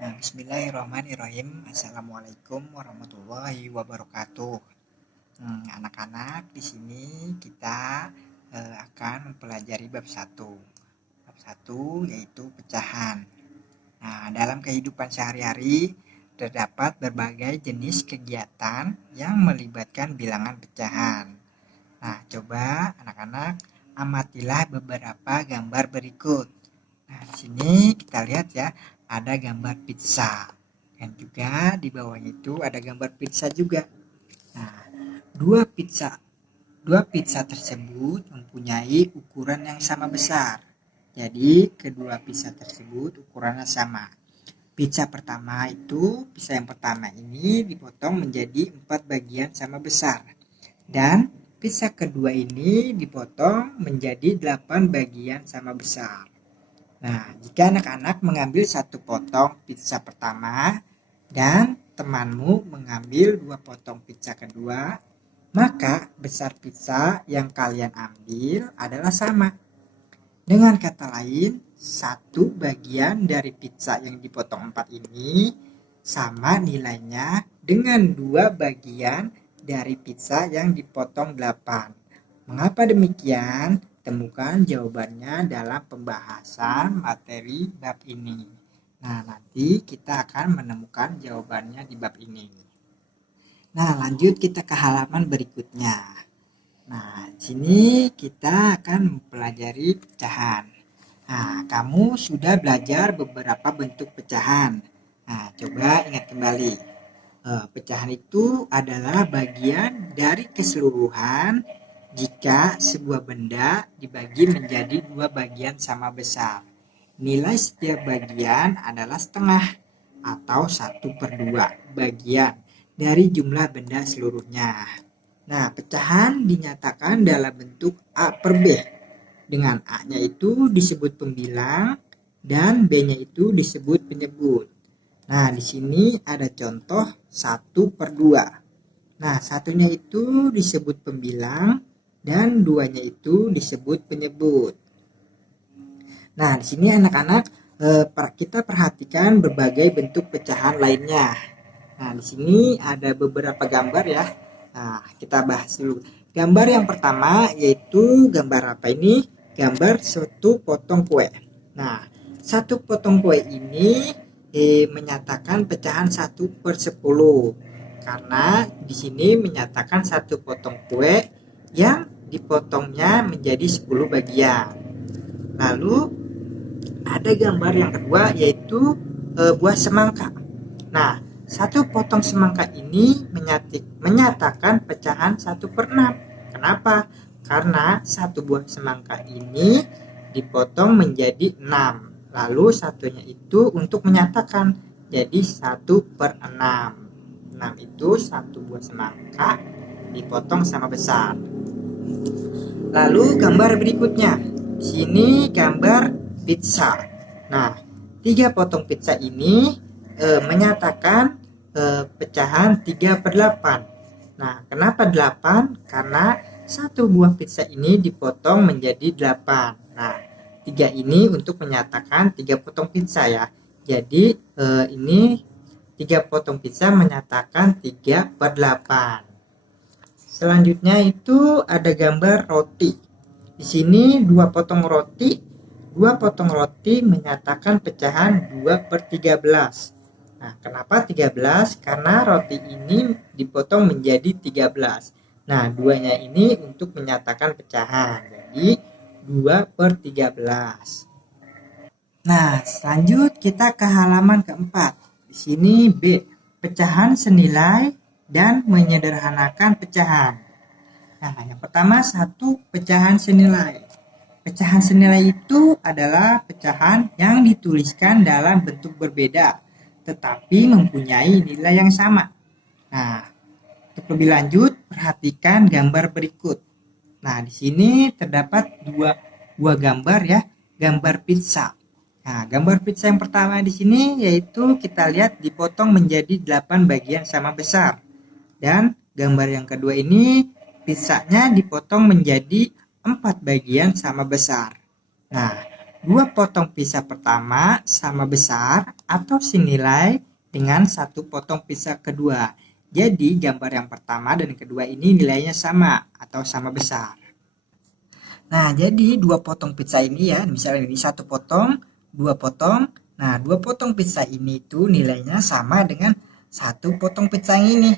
Nah, bismillahirrahmanirrahim. Assalamualaikum warahmatullahi wabarakatuh. Anak-anak, di sini kita akan mempelajari bab 1. Bab 1 yaitu pecahan. Nah, dalam kehidupan sehari-hari terdapat berbagai jenis kegiatan yang melibatkan bilangan pecahan. Nah, coba anak-anak amatilah beberapa gambar berikut. Nah, di sini kita lihat ya, ada gambar pizza. Dan juga di bawahnya itu ada gambar pizza juga. Nah, dua pizza dua pizza tersebut mempunyai ukuran yang sama besar. Jadi, kedua pizza tersebut ukurannya sama. Pizza yang pertama ini dipotong menjadi 4 bagian sama besar. Dan pizza kedua ini dipotong menjadi 8 bagian sama besar. Nah, jika anak-anak mengambil satu potong pizza pertama dan temanmu mengambil 2 potong pizza kedua, maka besar pizza yang kalian ambil adalah sama. Dengan kata lain, satu bagian dari pizza yang dipotong 4 ini sama nilainya dengan 2 bagian dari pizza yang dipotong 8. Mengapa demikian? Temukan jawabannya dalam pembahasan materi bab ini. Nah, nanti kita akan menemukan jawabannya di bab ini. Nah, lanjut kita ke halaman berikutnya. Nah, di sini kita akan mempelajari pecahan. Nah, kamu sudah belajar beberapa bentuk pecahan. Nah, coba ingat kembali. Pecahan itu adalah bagian dari keseluruhan jika sebuah benda dibagi menjadi 2 bagian sama besar. Nilai setiap bagian adalah setengah atau 1/2 bagian dari jumlah benda seluruhnya. Nah, pecahan dinyatakan dalam bentuk A per B. Dengan A-nya itu disebut pembilang dan B-nya itu disebut penyebut. Nah, di sini ada contoh 1/2. Nah, satunya itu disebut pembilang dan 2-nya itu disebut penyebut. Nah, di sini anak-anak kita perhatikan berbagai bentuk pecahan lainnya. Nah, di sini ada beberapa gambar ya. Nah, kita bahas dulu. Gambar yang pertama yaitu gambar apa ini? Gambar satu potong kue. Nah, satu potong kue ini menyatakan pecahan 1/10. Karena di sini menyatakan satu potong kue yang dipotongnya menjadi 10 bagian. Lalu ada gambar yang kedua yaitu buah semangka. Nah, satu potong semangka ini menyatakan pecahan 1/6. Kenapa? Karena satu buah semangka ini dipotong menjadi 6. Lalu satunya itu untuk menyatakan jadi 1/6. 6 itu satu buah semangka dipotong sama besar. Lalu gambar berikutnya. Di sini gambar pizza. Nah, 3 potong pizza ini menyatakan pecahan 3/8. Nah, kenapa 8? Karena satu buah pizza ini dipotong menjadi 8. Nah, 3 ini untuk menyatakan 3 potong pizza ya. Jadi ini 3 potong pizza menyatakan 3/8. Selanjutnya itu ada gambar roti. Di sini 2 potong roti menyatakan pecahan 2/13. Nah, kenapa 13? Karena roti ini dipotong menjadi 13. Nah, duanya ini untuk menyatakan pecahan. Jadi 2/13. Nah, lanjut kita ke halaman keempat. Di sini B, pecahan senilai dan menyederhanakan pecahan. Nah, yang pertama satu pecahan senilai. Pecahan senilai itu adalah pecahan yang dituliskan dalam bentuk berbeda, tetapi mempunyai nilai yang sama. Nah, untuk lebih lanjut, perhatikan gambar berikut. Nah, di sini terdapat dua buah gambar ya, gambar pizza. Nah, gambar pizza yang pertama di sini yaitu kita lihat dipotong menjadi 8 bagian sama besar. Dan gambar yang kedua ini pizzanya dipotong menjadi 4 bagian sama besar. Nah, dua potong pizza pertama sama besar atau senilai dengan satu potong pizza kedua. Jadi gambar yang pertama dan yang kedua ini nilainya sama atau sama besar. Nah, jadi dua potong pizza ini ya, misalnya ini satu potong, dua potong. Nah, dua potong pizza ini tuh nilainya sama dengan satu potong pizza yang ini.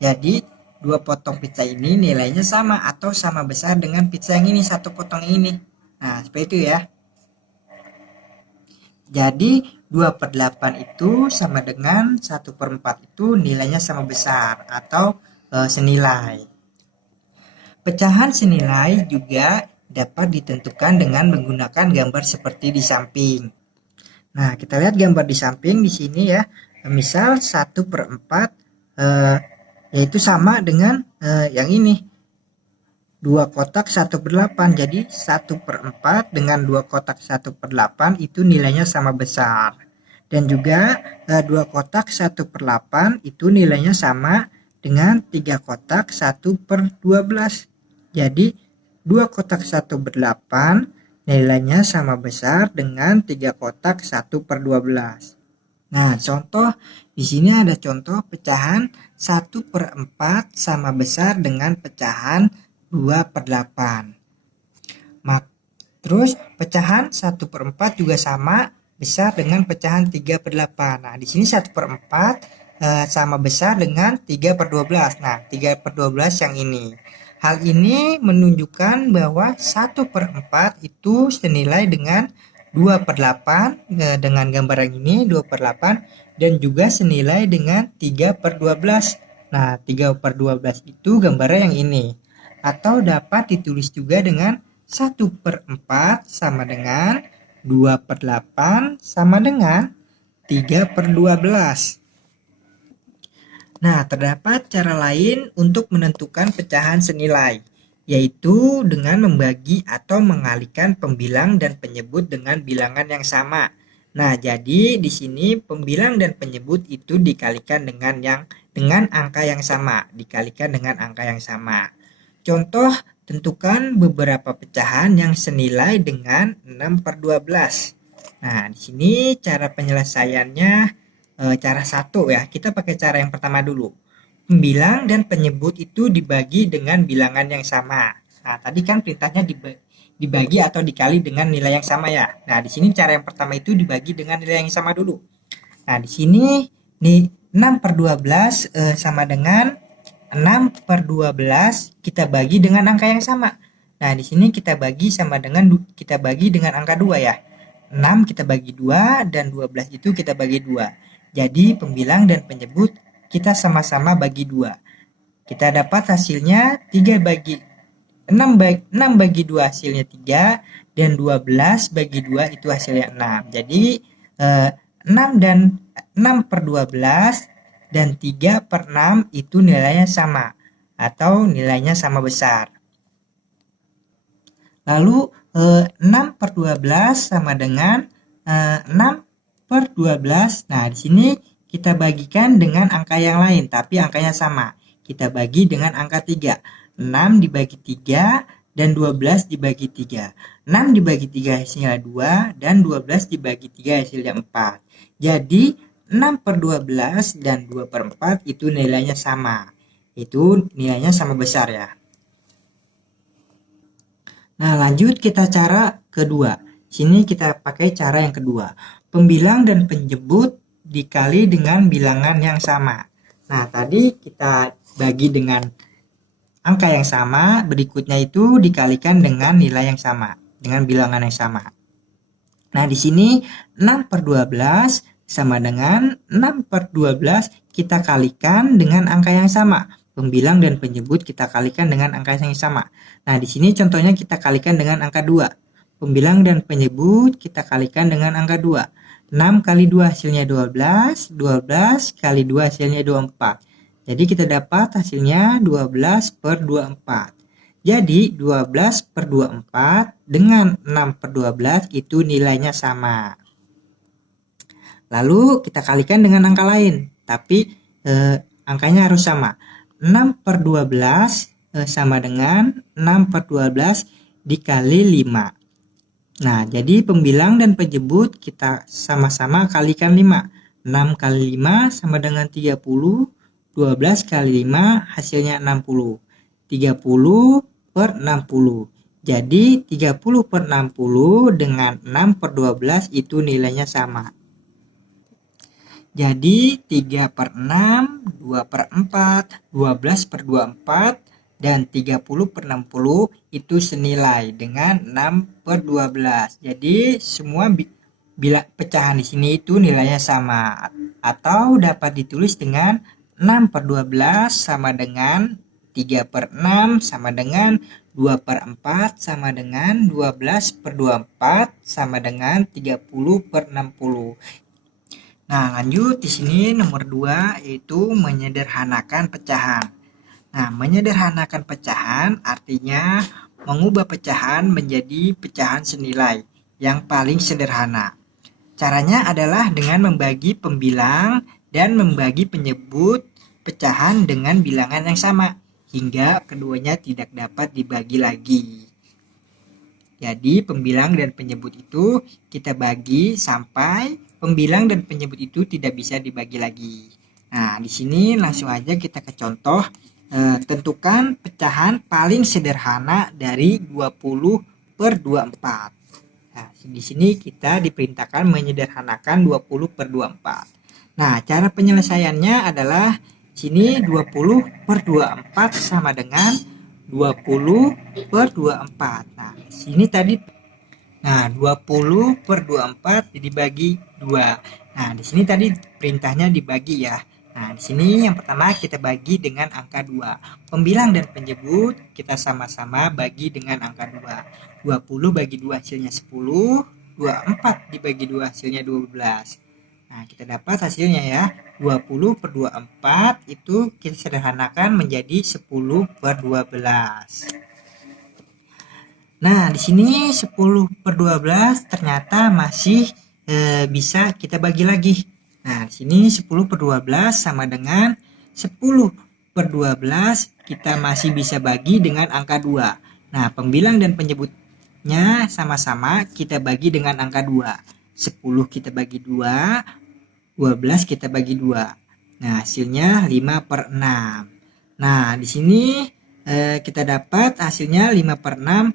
Jadi dua potong pizza ini nilainya sama atau sama besar dengan pizza yang ini, satu potong ini. Nah, seperti itu ya. Jadi 2/8 itu sama dengan 1/4 itu nilainya sama besar atau senilai. Pecahan senilai juga dapat ditentukan dengan menggunakan gambar seperti di samping. Nah, kita lihat gambar di samping di sini ya. Misal 1/4 yaitu sama dengan yang ini. 2 kotak 1/8. Jadi 1/4 dengan 2 kotak 1/8 itu nilainya sama besar. Dan juga 2 kotak 1/8 itu nilainya sama dengan 3 kotak 1/12. Jadi 2 kotak 1/8 nilainya sama besar dengan 3 kotak 1/12. Nah, contoh di sini ada contoh pecahan 1/4 sama besar dengan pecahan 2/8. Terus pecahan 1/4 juga sama besar dengan pecahan 3/8. Nah, di sini 1/4 sama besar dengan 3/12. Nah, 3/12 yang ini. Hal ini menunjukkan bahwa 1/4 itu senilai dengan 2/8 dengan gambar yang ini 2/8 dan juga senilai dengan 3/12. Nah, 3/12 itu gambarnya yang ini. Atau dapat ditulis juga dengan 1/4 sama dengan 2/8 sama dengan 3/12. Nah, terdapat cara lain untuk menentukan pecahan senilai, yaitu dengan membagi atau mengalihkan pembilang dan penyebut dengan bilangan yang sama. Nah, jadi di sini pembilang dan penyebut itu dikalikan dengan angka yang sama, dikalikan dengan angka yang sama. Contoh, tentukan beberapa pecahan yang senilai dengan 6/12. Nah, di sini cara penyelesaiannya cara satu ya. Kita pakai cara yang pertama dulu. Pembilang dan penyebut itu dibagi dengan bilangan yang sama. Nah, tadi kan perintahnya dibagi atau dikali dengan nilai yang sama ya. Nah, di sini cara yang pertama itu dibagi dengan nilai yang sama dulu. Nah, di sini nih 6/12 sama dengan 6/12 kita bagi dengan angka yang sama. Nah, di sini kita bagi dengan angka 2 ya. 6 kita bagi 2 dan 12 itu kita bagi 2. Jadi pembilang dan penyebut kita sama-sama bagi 2. Kita dapat hasilnya 6 bagi 2 hasilnya 3 dan 12 bagi 2 itu hasilnya 6. Jadi 6/12 dan 3/6 itu nilainya sama atau nilainya sama besar. Lalu 6/12 sama dengan 6/12. Nah, di sini kita bagikan dengan angka yang lain, tapi angkanya sama. Kita bagi dengan angka 3. 6 dibagi 3 dan 12 dibagi 3. 6 dibagi 3 hasilnya 2 dan 12 dibagi 3 hasilnya 4. Jadi 6/12 dan 2/4 itu nilainya sama. Itu nilainya sama besar ya. Nah, lanjut kita cara kedua. Sini kita pakai cara yang kedua. Pembilang dan penyebut dikali dengan bilangan yang sama. Nah, tadi kita bagi dengan angka yang sama, berikutnya itu dikalikan dengan nilai yang sama, dengan bilangan yang sama. Nah, di sini 6/12 sama dengan 6/12 kita kalikan dengan angka yang sama. Pembilang dan penyebut kita kalikan dengan angka yang sama. Nah, di sini contohnya kita kalikan dengan angka 2. Pembilang dan penyebut kita kalikan dengan angka 2. 6 kali 2 hasilnya 12, 12 kali 2 hasilnya 24. Jadi kita dapat hasilnya 12/24. Jadi 12/24 dengan 6/12 itu nilainya sama. Lalu kita kalikan dengan angka lain, tapi angkanya harus sama. 6/12 sama dengan 6/12 dikali 5. Nah, jadi pembilang dan penyebut kita sama-sama kalikan 5. 6 kali 5 sama dengan 30. 12 kali 5 hasilnya 60. 30 per 60. Jadi 30 per 60 dengan 6 per 12 itu nilainya sama. Jadi 3 per 6, 2 per 4, 12 per 24, dan 30 per 60 itu senilai dengan 6 per 12. Jadi semua bila pecahan di sini itu nilainya sama. Atau dapat ditulis dengan 6 per 12 sama dengan 3 per 6 sama dengan 2 per 4 sama dengan 12 per 24 sama dengan 30 per 60. Nah, lanjut di sini nomor 2 yaitu menyederhanakan pecahan. Nah, menyederhanakan pecahan artinya mengubah pecahan menjadi pecahan senilai yang paling sederhana. Caranya adalah dengan membagi pembilang dan membagi penyebut pecahan dengan bilangan yang sama hingga keduanya tidak dapat dibagi lagi. Jadi pembilang dan penyebut itu kita bagi sampai pembilang dan penyebut itu tidak bisa dibagi lagi. Nah, di sini langsung aja kita ke contoh. Tentukan pecahan paling sederhana dari 20 per 24. Nah, di sini kita diperintahkan menyederhanakan 20 per 24. Nah, cara penyelesaiannya adalah sini 20 per 24 sama dengan 20 per 24. Nah, sini tadi 20 per 24 dibagi 2. Nah, di sini tadi perintahnya dibagi ya. Nah, di sini yang pertama kita bagi dengan angka 2. Pembilang dan penyebut kita sama-sama bagi dengan angka 2. 20 bagi 2 hasilnya 10, 24 dibagi 2 hasilnya 12. Nah, kita dapat hasilnya ya. 20 per 24 itu kita sederhanakan menjadi 10 per 12. Nah, di sini 10 per 12 ternyata masih bisa kita bagi lagi. Nah, di sini 10 per 12 sama dengan 10 per 12 kita masih bisa bagi dengan angka 2. Nah, pembilang dan penyebutnya sama-sama kita bagi dengan angka 2. 10 kita bagi 2, 12 kita bagi 2. Nah, hasilnya 5 per 6. Nah, di sini kita dapat hasilnya 5 per 6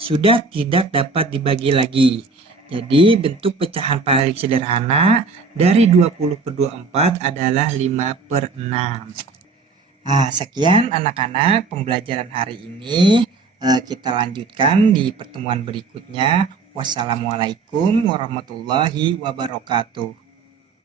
sudah tidak dapat dibagi lagi. Jadi bentuk pecahan paling sederhana dari 20 per 24 adalah 5 per 6. Nah, sekian anak-anak pembelajaran hari ini. Kita lanjutkan di pertemuan berikutnya. Wassalamualaikum warahmatullahi wabarakatuh.